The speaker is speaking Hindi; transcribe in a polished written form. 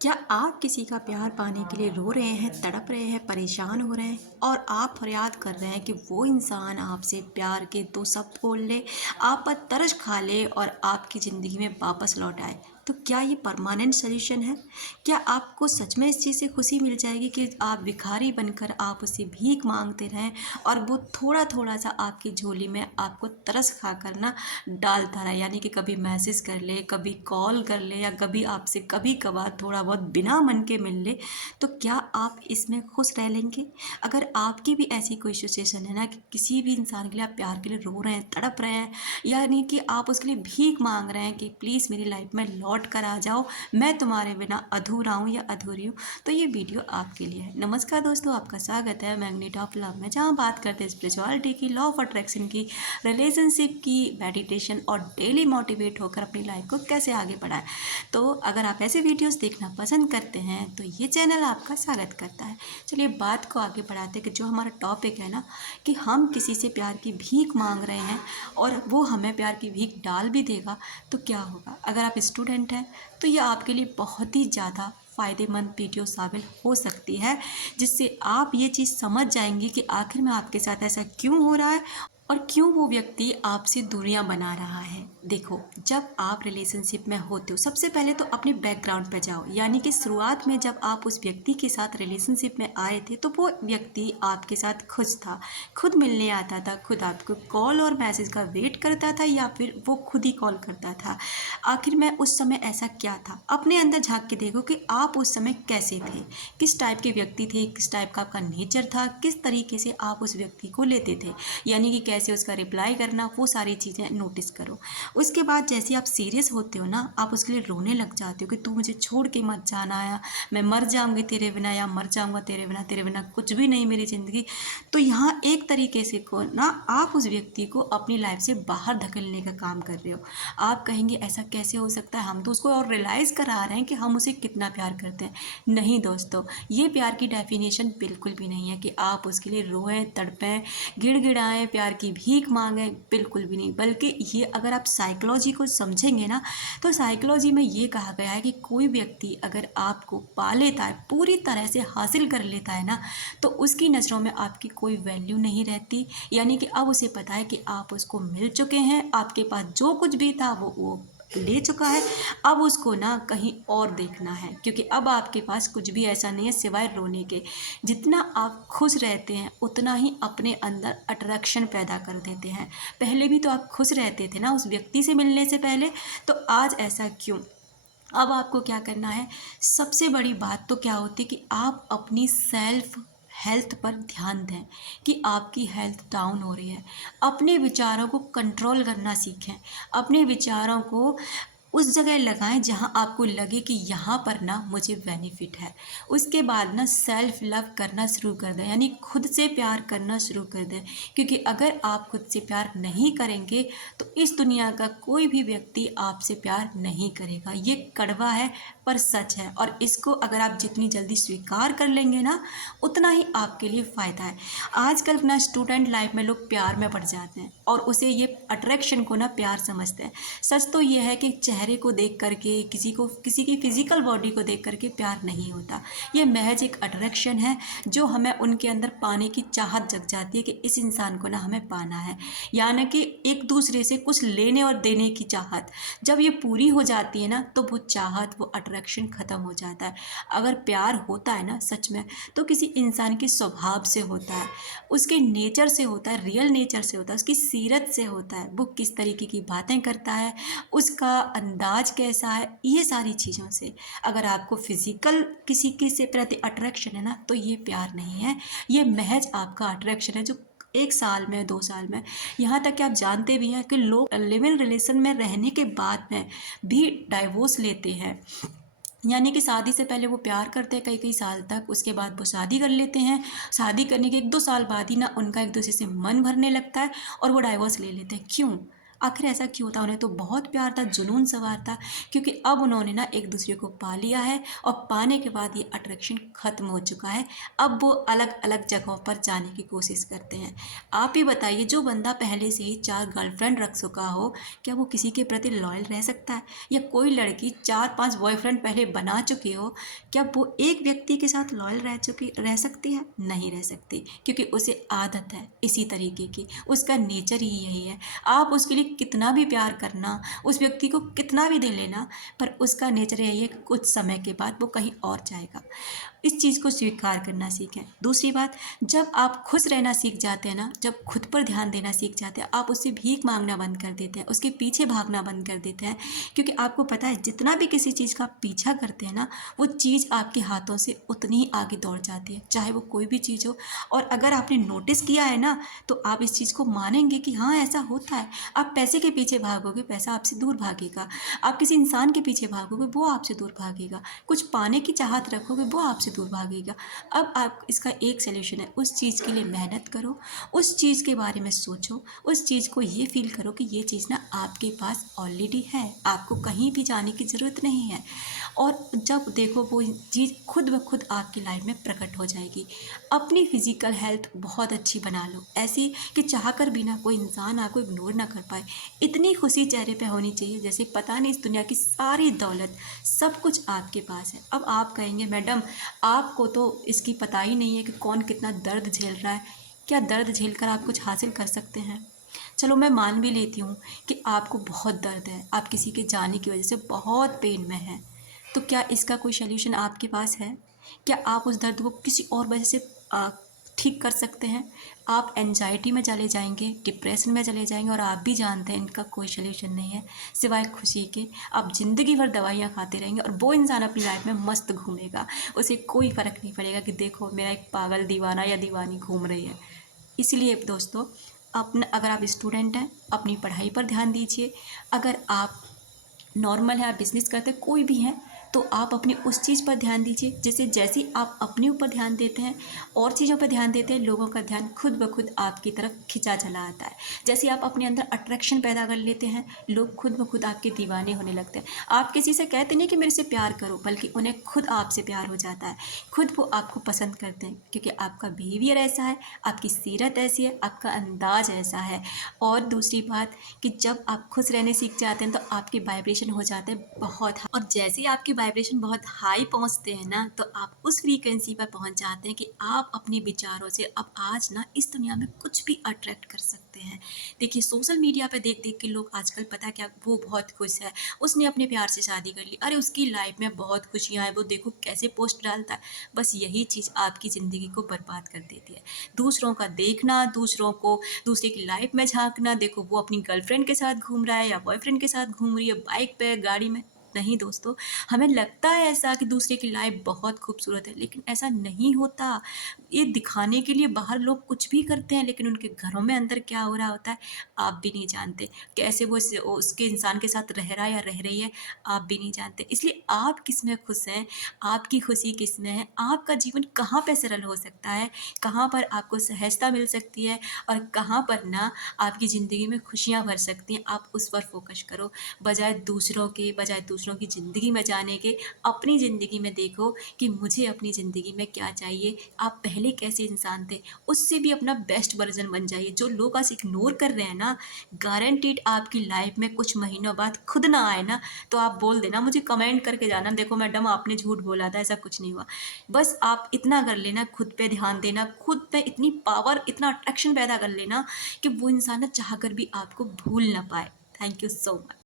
क्या आप किसी का प्यार पाने के लिए रो रहे हैं, तड़प रहे हैं, परेशान हो रहे हैं और आप फरियाद कर रहे हैं कि वो इंसान आपसे प्यार के दो शब्द बोल ले, आप पर तरस खा ले और आपकी ज़िंदगी में वापस लौट आए? तो क्या ये परमानेंट सॉल्यूशन है? क्या आपको सच में इस चीज़ से खुशी मिल जाएगी कि आप भिखारी बनकर आप उससे भीख मांगते रहें और वो थोड़ा-थोड़ा सा आपकी झोली में आपको तरस खाकर ना डालता रहे? यानी कि कभी मैसेज कर ले, कभी कॉल कर ले या कभी आपसे कभी-कभार थोड़ा बहुत बिना मन के मिल ले, तो क्या आप इसमें खुश रह लेंगे? अगर आपकी भी ऐसी कोई सिचुएशन है ना कि किसी भी इंसान के लिए आप प्यार के लिए रो रहे हैं, तड़प रहे हैं, यानी कि आप उसके लिए भीख माँग रहे हैं कि प्लीज़ मेरी लाइफ में लौट कर आ जाओ, मैं तुम्हारे बिना अधूरा हूँ या अधूरी हूँ, तो ये वीडियो आपके लिए है। नमस्कार दोस्तों, आपका स्वागत है मैग्नेट ऑफ लव में, जहाँ बात करते हैं स्पिरिचुअलिटी की, लॉ ऑफ अट्रैक्शन की, रिलेशनशिप की, मेडिटेशन और डेली मोटिवेट होकर अपनी लाइफ को कैसे आगे बढ़ाएं। तो अगर आप ऐसे वीडियोस देखना पसंद करते हैं तो ये चैनल आपका स्वागत करता है। चलिए बात को आगे बढ़ाते हैं कि जो हमारा टॉपिक है ना, कि हम किसी से प्यार की भीख मांग रहे हैं और वो हमें प्यार की भीख डाल भी देगा तो क्या होगा। अगर आप स्टूडेंट हैं तो ये आपके लिए बहुत ही ज़्यादा फ़ायदेमंद वीडियो साबित हो सकती है, जिससे आप ये चीज़ समझ जाएंगे कि आखिर में आपके साथ ऐसा क्यों हो रहा है और क्यों वो व्यक्ति आपसे दूरियां बना रहा है। देखो, जब आप रिलेशनशिप में होते हो सबसे पहले तो अपने बैकग्राउंड पे जाओ, यानी कि शुरुआत में जब आप उस व्यक्ति के साथ रिलेशनशिप में आए थे तो वो व्यक्ति आपके साथ खुश था, खुद मिलने आता था, खुद आपको कॉल और मैसेज का वेट करता था या फिर वो खुद ही कॉल करता था। आखिर में उस समय ऐसा क्या था, अपने अंदर झांक के देखो कि आप उस समय कैसे थे, किस टाइप के व्यक्ति थे, किस टाइप का आपका नेचर था, किस तरीके से आप उस व्यक्ति को लेते थे, यानी कि कैसे उसका रिप्लाई करना, वो सारी चीज़ें नोटिस करो। उसके बाद जैसे आप सीरियस होते हो ना, आप उसके लिए रोने लग जाते हो कि तू मुझे छोड़ के मत जाना, या मैं मर जाऊंगी तेरे बिना, या मर जाऊंगा तेरे बिना कुछ भी नहीं मेरी ज़िंदगी। तो यहाँ एक तरीके से को ना आप उस व्यक्ति को अपनी लाइफ से बाहर धकेलने का काम कर रहे हो। आप कहेंगे ऐसा कैसे हो सकता है, हम तो उसको और रियलाइज़ करा रहे हैं कि हम उसे कितना प्यार करते हैं। नहीं दोस्तों, ये प्यार की डेफिनेशन बिल्कुल भी नहीं है कि आप उसके लिए रोएं, तड़पें, गिड़गिड़ाएं, प्यार की भीख मांगें, बिल्कुल भी नहीं। बल्कि ये अगर आप साइकोलॉजी को समझेंगे ना, तो साइकोलॉजी में ये कहा गया है कि कोई व्यक्ति अगर आपको पा लेता है, पूरी तरह से हासिल कर लेता है ना, तो उसकी नज़रों में आपकी कोई वैल्यू नहीं रहती। यानी कि अब उसे पता है कि आप उसको मिल चुके हैं, आपके पास जो कुछ भी था वो ले चुका है, अब उसको ना कहीं और देखना है, क्योंकि अब आपके पास कुछ भी ऐसा नहीं है सिवाय रोने के। जितना आप खुश रहते हैं उतना ही अपने अंदर अट्रैक्शन पैदा कर देते हैं। पहले भी तो आप खुश रहते थे ना उस व्यक्ति से मिलने से पहले, तो आज ऐसा क्यों। अब आपको क्या करना है, सबसे बड़ी बात तो क्या होती है कि आप अपनी सेल्फ हेल्थ पर ध्यान दें कि आपकी हेल्थ डाउन हो रही है। अपने विचारों को कंट्रोल करना सीखें, अपने विचारों को उस जगह लगाएं जहां आपको लगे कि यहाँ पर ना मुझे बेनिफिट है। उसके बाद ना सेल्फ लव करना शुरू कर दें, यानी खुद से प्यार करना शुरू कर दें, क्योंकि अगर आप खुद से प्यार नहीं करेंगे तो इस दुनिया का कोई भी व्यक्ति आपसे प्यार नहीं करेगा। ये कड़वा है पर सच है, और इसको अगर आप जितनी जल्दी स्वीकार कर लेंगे ना, उतना ही आपके लिए फ़ायदा है। आजकल ना स्टूडेंट लाइफ में लोग प्यार में पड़ जाते हैं और उसे ये अट्रैक्शन को ना प्यार समझते हैं। सच तो ये है कि चेहरे को देख करके, किसी की फिजिकल बॉडी को देख करके प्यार नहीं होता। ये महज एक अट्रैक्शन है जो हमें उनके अंदर पाने की चाहत जग जाती है कि इस इंसान को ना हमें पाना है, यानी कि एक दूसरे से कुछ लेने और देने की चाहत। जब ये पूरी हो जाती है ना, तो वो चाहत, वो अट्रैक्शन ख़त्म हो जाता है। अगर प्यार होता है ना सच में, तो किसी इंसान के स्वभाव से होता है, उसके नेचर से होता है, रियल नेचर से होता है, उसकी सीरत से होता है, वो किस तरीके की बातें करता है, उसका अंदाज कैसा है, ये सारी चीज़ों से। अगर आपको फिजिकल किसी के से प्रति अट्रैक्शन है ना, तो ये प्यार नहीं है, ये महज आपका अट्रैक्शन है, जो 1 साल में, 2 साल में, यहाँ तक कि आप जानते भी हैं कि लोग लिव इन रिलेशन में रहने के बाद में भी डाइवोर्स लेते हैं। यानी कि शादी से पहले वो प्यार करते हैं कई कई साल तक, उसके बाद वो शादी कर लेते हैं, शादी करने के 1-2 साल बाद ही ना उनका एक दूसरे से मन भरने लगता है और वो डाइवोर्स ले लेते हैं। क्यों? आखिर ऐसा क्यों होता? उन्हें तो बहुत प्यार था, जुनून सवार था, क्योंकि अब उन्होंने ना एक दूसरे को पा लिया है और पाने के बाद ये अट्रैक्शन खत्म हो चुका है। अब वो अलग अलग जगहों पर जाने की कोशिश करते हैं। आप ही बताइए, जो बंदा पहले से ही 4 गर्लफ्रेंड रख चुका हो, क्या वो किसी के प्रति लॉयल रह सकता है? या कोई लड़की 4-5 बॉयफ्रेंड पहले बना चुकी हो, क्या वो एक व्यक्ति के साथ लॉयल रह सकती है? नहीं रह सकती, क्योंकि उसे आदत है इसी तरीके की, उसका नेचर ही यही है। आप उसके लिए कितना भी प्यार करना, उस व्यक्ति को कितना भी दे लेना, पर उसका नेचर यही है कि कुछ समय के बाद वो कहीं और जाएगा। इस चीज़ को स्वीकार करना सीखें। दूसरी बात, जब आप खुश रहना सीख जाते हैं ना, जब खुद पर ध्यान देना सीख जाते हैं, आप उससे भीख मांगना बंद कर देते हैं, उसके पीछे भागना बंद कर देते हैं, क्योंकि आपको पता है जितना भी किसी चीज़ का आप पीछा करते हैं ना, वो चीज़ आपके हाथों से उतनी ही आगे दौड़ जाती है, चाहे वो कोई भी चीज़ हो। और अगर आपने नोटिस किया है ना, तो आप इस चीज़ को मानेंगे कि हाँ, ऐसा होता है। आप पैसे के पीछे भागोगे, पैसा आपसे दूर भागेगा। आप किसी इंसान के पीछे भागोगे, वो आपसे दूर भागेगा। कुछ पाने की चाहत रखोगे, वो आपसे दूर भागेगा। अब आप इसका एक सलूशन है, उस चीज़ के लिए मेहनत करो, उस चीज़ के बारे में सोचो, उस चीज़ को ये फील करो कि ये चीज़ ना आपके पास ऑलरेडी है, आपको कहीं भी जाने की ज़रूरत नहीं है। और जब देखो वो चीज़ खुद ब खुद आपकी लाइफ में प्रकट हो जाएगी। अपनी फिज़िकल हेल्थ बहुत अच्छी बना लो, ऐसी कि चाहकर भी ना कोई इंसान आपको इग्नोर ना कर पाए। इतनी खुशी चेहरे पे होनी चाहिए जैसे पता नहीं इस दुनिया की सारी दौलत, सब कुछ आपके पास है। अब आप कहेंगे मैडम, आपको तो इसकी पता ही नहीं है कि कौन कितना दर्द झेल रहा है। क्या दर्द झेल कर आप कुछ हासिल कर सकते हैं? चलो मैं मान भी लेती हूँ कि आपको बहुत दर्द है, आप किसी के जाने की वजह से बहुत पेन में हैं, तो क्या इसका कोई सल्यूशन आपके पास है? क्या आप उस दर्द को किसी और वजह से ठीक कर सकते हैं? आप एंजाइटी में चले जाएंगे, डिप्रेशन में चले जाएंगे, और आप भी जानते हैं इनका कोई सल्यूशन नहीं है सिवाय खुशी के। आप ज़िंदगी भर दवाइयाँ खाते रहेंगे और वो इंसान अपनी लाइफ में मस्त घूमेगा, उसे कोई फ़र्क नहीं पड़ेगा कि देखो मेरा एक पागल दीवाना या दीवानी घूम रही है। इसलिए दोस्तों, अपना अगर आप स्टूडेंट हैं, अपनी पढ़ाई पर ध्यान दीजिए। अगर आप नॉर्मल है, आप बिज़नेस करते हैं, कोई भी हैं, तो आप अपनी उस चीज़ पर ध्यान दीजिए जिससे जैसे ही आप अपने ऊपर ध्यान देते हैं और चीज़ों पर ध्यान देते हैं, लोगों का ध्यान खुद ब खुद आपकी तरफ खिंचा चला आता है। जैसे आप अपने अंदर अट्रैक्शन पैदा कर लेते हैं, लोग खुद ब खुद आपके दीवाने होने लगते हैं। आप किसी से कहते नहीं कि मेरे से प्यार करो, बल्कि उन्हें खुद आपसे प्यार हो जाता है, खुद वो आपको पसंद करते हैं, क्योंकि आपका बिहेवियर ऐसा है, आपकी सीरत ऐसी है, आपका अंदाज ऐसा है। और दूसरी बात कि जब आप खुश रहने सीख जाते हैं तो आपके वाइब्रेशन हो जाते हैं बहुत हाई, और जैसे ही आपके वाइब्रेशन बहुत हाई पहुंचते हैं ना, तो आप उस फ्रीक्वेंसी पर पहुंच जाते हैं कि आप अपने विचारों से अब आज ना इस दुनिया में कुछ भी अट्रैक्ट कर सकते हैं। देखिए सोशल मीडिया पे देख देख के लोग आजकल, पता क्या, वो बहुत खुश है, उसने अपने प्यार से शादी कर ली, अरे उसकी लाइफ में बहुत खुशियाँ हैं, वो देखो कैसे पोस्ट डालता है। बस यही चीज़ आपकी ज़िंदगी को बर्बाद कर देती है। दूसरों का देखना, दूसरे की लाइफ में झांकना, देखो वो अपनी गर्लफ्रेंड के साथ घूम रहा है या बॉयफ्रेंड के साथ घूम रही है, बाइक पे, गाड़ी में। नहीं दोस्तों, हमें लगता है ऐसा कि दूसरे की लाइफ बहुत खूबसूरत है, लेकिन ऐसा नहीं होता। ये दिखाने के लिए बाहर लोग कुछ भी करते हैं, लेकिन उनके घरों में अंदर क्या हो रहा होता है आप भी नहीं जानते। कैसे वो उसके इंसान के साथ रह रहा है या रह रही है, आप भी नहीं जानते। इसलिए आप किस में खुश हैं, आपकी खुशी किस में है, आपका जीवन कहाँ पे सरल हो सकता है, कहाँ पर आपको सहजता मिल सकती है, और कहाँ पर ना आपकी ज़िंदगी में खुशियाँ भर सकती हैं, आप उस पर फोकस करो। बजाय दूसरों की ज़िंदगी में जाने के, अपनी ज़िंदगी में देखो कि मुझे अपनी ज़िंदगी में क्या चाहिए। आप पहले कैसे इंसान थे, उससे भी अपना बेस्ट वर्जन बन जाइए। जो लोग आज इग्नोर कर रहे हैं ना, गारंटीड आपकी लाइफ में कुछ महीनों बाद खुद ना आए ना, तो आप बोल देना, मुझे कमेंट करके जाना, देखो मैडम आपने झूठ बोला था, ऐसा कुछ नहीं हुआ। बस आप इतना कर लेना, खुद पे ध्यान देना, खुद पे इतनी पावर, इतना अट्रैक्शन पैदा कर लेना कि वो इंसान ना चाह कर भी आपको भूल ना पाए। Thank you so much.